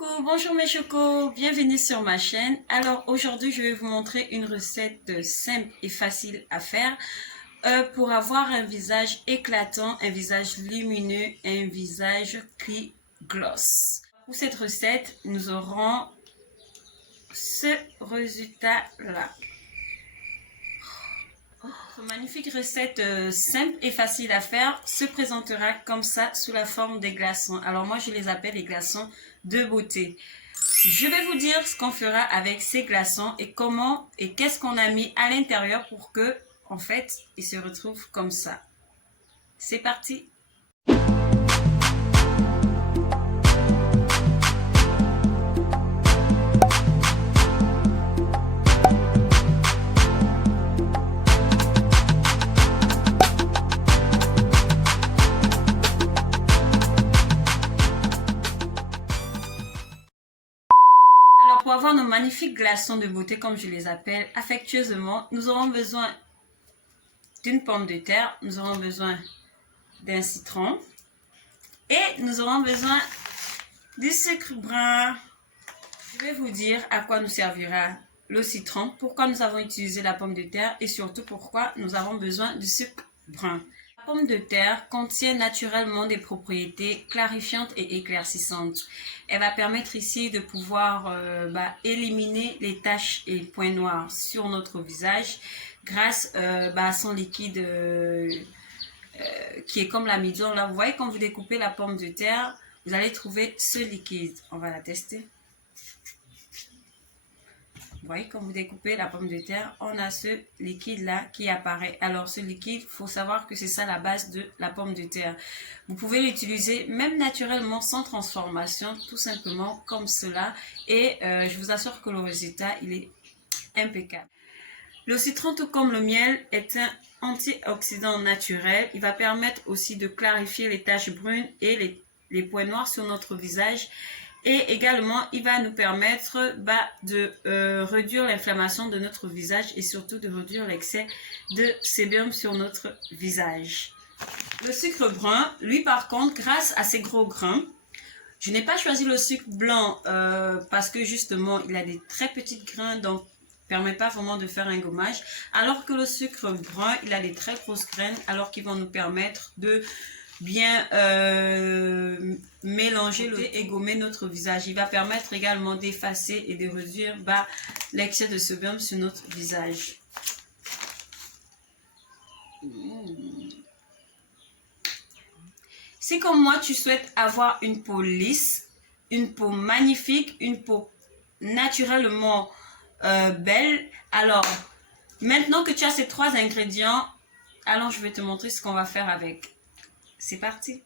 Coucou, bonjour mes chocos, bienvenue sur ma chaîne. Alors aujourd'hui je vais vous montrer une recette simple et facile à faire pour avoir un visage éclatant, un visage lumineux, un visage qui gloss. Pour cette recette, nous aurons ce résultat là. Notre magnifique recette simple et facile à faire se présentera comme ça sous la forme des glaçons. Alors moi je les appelle les glaçons de beauté. Je vais vous dire ce qu'on fera avec ces glaçons et comment et qu'est-ce qu'on a mis à l'intérieur pour que en fait ils se retrouvent comme ça. C'est parti. Pour avoir nos magnifiques glaçons de beauté, comme je les appelle affectueusement, nous aurons besoin d'une pomme de terre, nous aurons besoin d'un citron et nous aurons besoin du sucre brun. Je vais vous dire à quoi nous servira le citron, pourquoi nous avons utilisé la pomme de terre et surtout pourquoi nous avons besoin du sucre brun. La pomme de terre contient naturellement des propriétés clarifiantes et éclaircissantes. Elle va permettre ici de pouvoir éliminer les taches et points noirs sur notre visage grâce à son liquide qui est comme l'amidon. Là, vous voyez quand vous découpez la pomme de terre, vous allez trouver ce liquide. On va la tester. Vous voyez, quand vous découpez la pomme de terre, on a ce liquide-là qui apparaît. Alors, ce liquide, il faut savoir que c'est ça la base de la pomme de terre. Vous pouvez l'utiliser même naturellement, sans transformation, tout simplement comme cela. Et je vous assure que le résultat, il est impeccable. Le citron, tout comme le miel, est un antioxydant naturel. Il va permettre aussi de clarifier les taches brunes et les points noirs sur notre visage. Et également, il va nous permettre de réduire l'inflammation de notre visage et surtout de réduire l'excès de sébum sur notre visage. Le sucre brun, lui par contre, grâce à ses gros grains, je n'ai pas choisi le sucre blanc parce que justement, il a des très petits grains, donc ne permet pas vraiment de faire un gommage. Alors que le sucre brun, il a des très grosses graines, alors qu'ils vont nous permettre de bien mélanger et gommer notre visage. Il va permettre également d'effacer et de réduire l'excès de sébum sur notre visage. Si comme moi tu souhaites avoir une peau lisse, une peau magnifique, une peau naturellement belle, alors maintenant que tu as ces trois ingrédients, alors je vais te montrer ce qu'on va faire avec. C'est parti!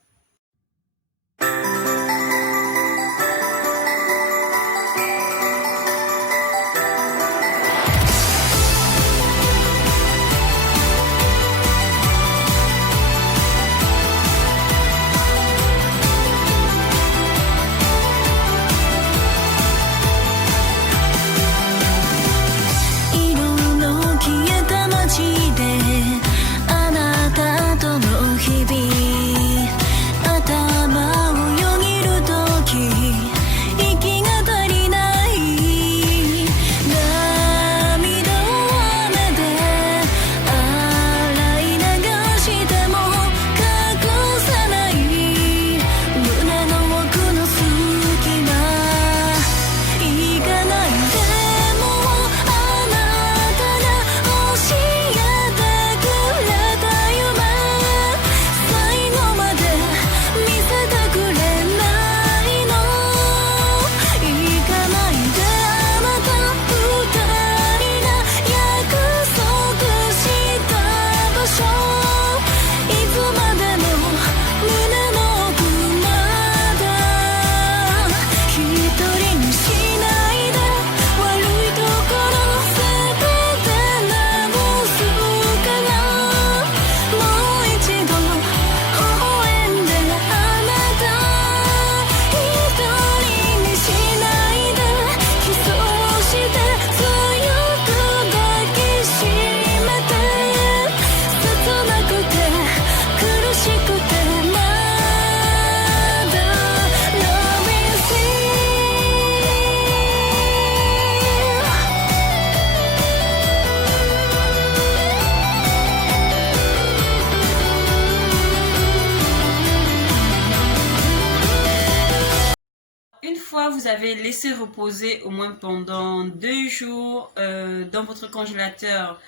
une fois vous avez laissé reposer au moins pendant 2 jours dans votre congélateur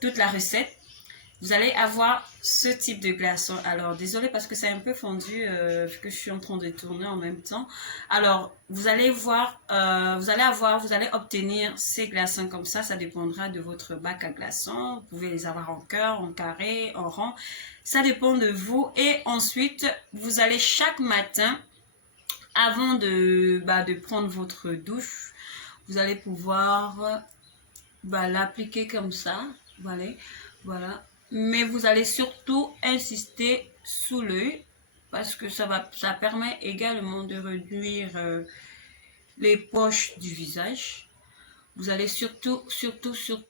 toute la recette, vous allez avoir ce type de glaçon. Alors, désolé parce que c'est un peu fondu vu que je suis en train de tourner en même temps. Alors, vous allez voir, vous allez obtenir ces glaçons comme ça. Ça dépendra de votre bac à glaçons. Vous pouvez les avoir en cœur, en carré, en rond. Ça dépend de vous. Et ensuite, vous allez chaque matin, avant de prendre votre douche, vous allez pouvoir l'appliquer comme ça. Voilà. Mais vous allez surtout insister sous l'œil parce que ça permet également de réduire les poches du visage. Vous allez surtout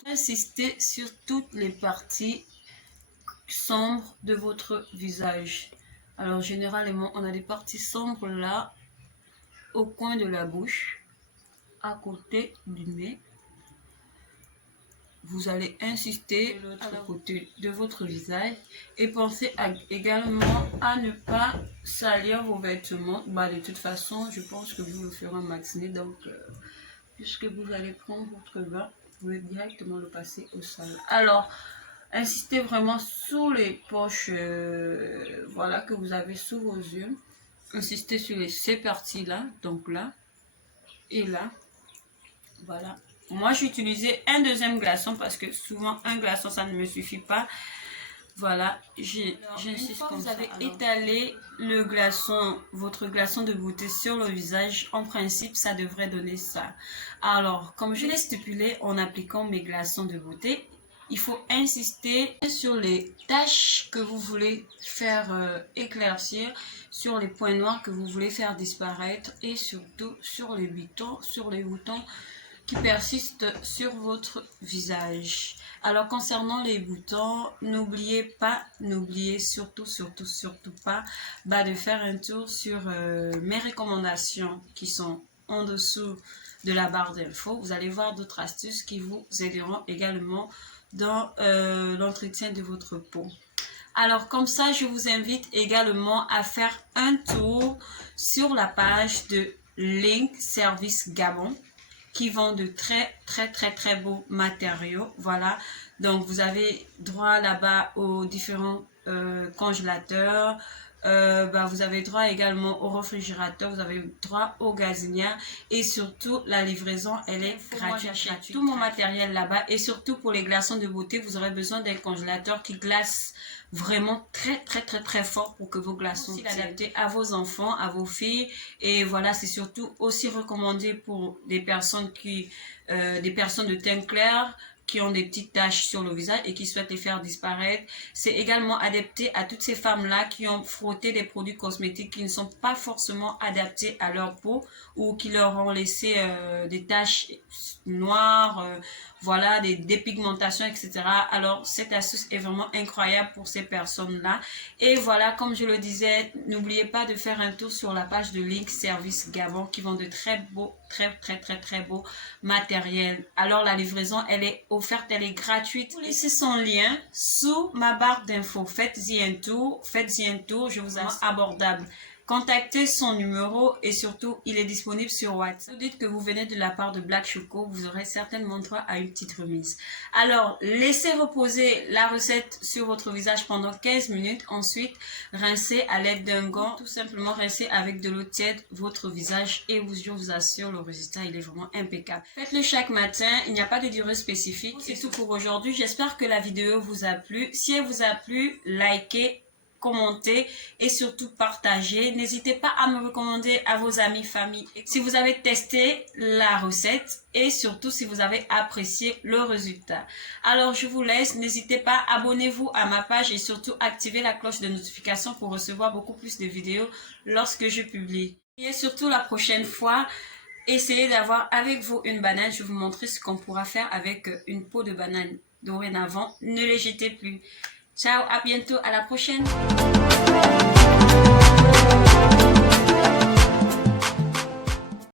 insister sur toutes les parties sombres de votre visage. Alors généralement on a des parties sombres là, au coin de la bouche, à côté du nez. Vous allez insister de l'autre côté de votre visage et pensez également à ne pas salir vos vêtements. De toute façon, je pense que vous le ferez en matinée. Donc, puisque vous allez prendre votre bain, vous pouvez directement le passer au salon. Alors, insistez vraiment sur les poches que vous avez sous vos yeux. Insistez sur ces parties-là, donc là et là. Voilà. Moi, j'ai utilisé un deuxième glaçon parce que souvent, un glaçon, ça ne me suffit pas. Voilà, j'insiste comme ça. Vous avez étalé le glaçon, votre glaçon de beauté sur le visage. En principe, ça devrait donner ça. Alors, comme je l'ai stipulé en appliquant mes glaçons de beauté, il faut insister sur les taches que vous voulez faire éclaircir, sur les points noirs que vous voulez faire disparaître et surtout sur les boutons qui persistent sur votre visage. Alors concernant les boutons, n'oubliez surtout pas de faire un tour sur mes recommandations qui sont en dessous de la barre d'infos. Vous allez voir d'autres astuces qui vous aideront également dans l'entretien de votre peau. Alors comme ça, je vous invite également à faire un tour sur la page de Link Service Gabon, qui vend de très beaux matériaux. Voilà, donc vous avez droit là-bas aux différents congélateurs, vous avez droit également au réfrigérateur, vous avez droit aux gazinières et surtout la livraison elle est gratuite. J'ai tout mon matériel là-bas et surtout pour les glaçons de beauté, vous aurez besoin d'un congélateur qui glace vraiment très fort pour que vos glaçons soient adaptés à vos enfants, à vos filles. Et voilà, c'est surtout aussi recommandé pour des personnes de teint clair qui ont des petites taches sur le visage et qui souhaitent les faire disparaître. C'est également adapté à toutes ces femmes-là qui ont frotté des produits cosmétiques qui ne sont pas forcément adaptés à leur peau ou qui leur ont laissé des taches noires, voilà, des dépigmentations, etc. Alors, cette astuce est vraiment incroyable pour ces personnes-là. Et voilà, comme je le disais, n'oubliez pas de faire un tour sur la page de Link Service Gabon qui vend de très beaux matériel. Alors, la livraison, elle est offerte, elle est gratuite. Vous laissez son lien sous ma barre d'infos. Faites-y un tour, je vous assure, abordable. Contactez son numéro et surtout, il est disponible sur WhatsApp. Vous dites que vous venez de la part de Black Choco, vous aurez certainement droit à une petite remise. Alors, laissez reposer la recette sur votre visage pendant 15 minutes. Ensuite, rincez à l'aide d'un gant. Tout simplement, rincez avec de l'eau tiède votre visage et je vous assure, le résultat, il est vraiment impeccable. Faites-le chaque matin, il n'y a pas de durée spécifique. C'est tout pour aujourd'hui. J'espère que la vidéo vous a plu. Si elle vous a plu, likez, commentez et surtout partagez. N'hésitez pas à me recommander à vos amis, famille, si vous avez testé la recette et surtout si vous avez apprécié le résultat. Alors je vous laisse, n'hésitez pas, abonnez-vous à ma page et surtout activez la cloche de notification pour recevoir beaucoup plus de vidéos lorsque je publie. Et surtout la prochaine fois, essayez d'avoir avec vous une banane. Je vais vous montrer ce qu'on pourra faire avec une peau de banane. Dorénavant, ne les jetez plus. Ciao, à bientôt, à la prochaine.